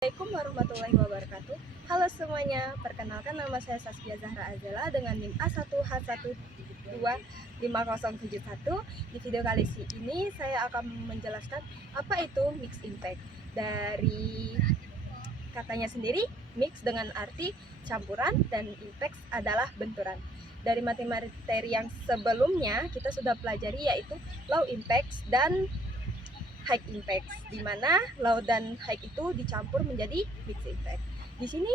Assalamualaikum warahmatullahi wabarakatuh. Halo semuanya, perkenalkan nama saya Saskia Zahra Azela dengan NIM A1H1255071. Di video kali ini saya akan menjelaskan apa itu mixed impact. Dari katanya sendiri, mix dengan arti campuran dan impact adalah benturan. Dari materi yang sebelumnya kita sudah pelajari yaitu low impact dan high impact, di mana low dan high itu dicampur menjadi mixed impact. Di sini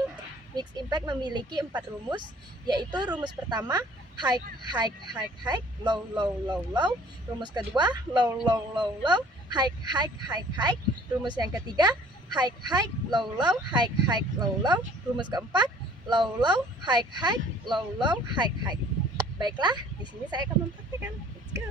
mixed impact memiliki 4 rumus, yaitu rumus pertama high high high high, low low low low. Rumus kedua low low low low, high high high high. Rumus yang ketiga high high low low, high high low low. Rumus keempat low low high high low low high high. Baiklah, di sini saya akan mempraktikkan. Let's go.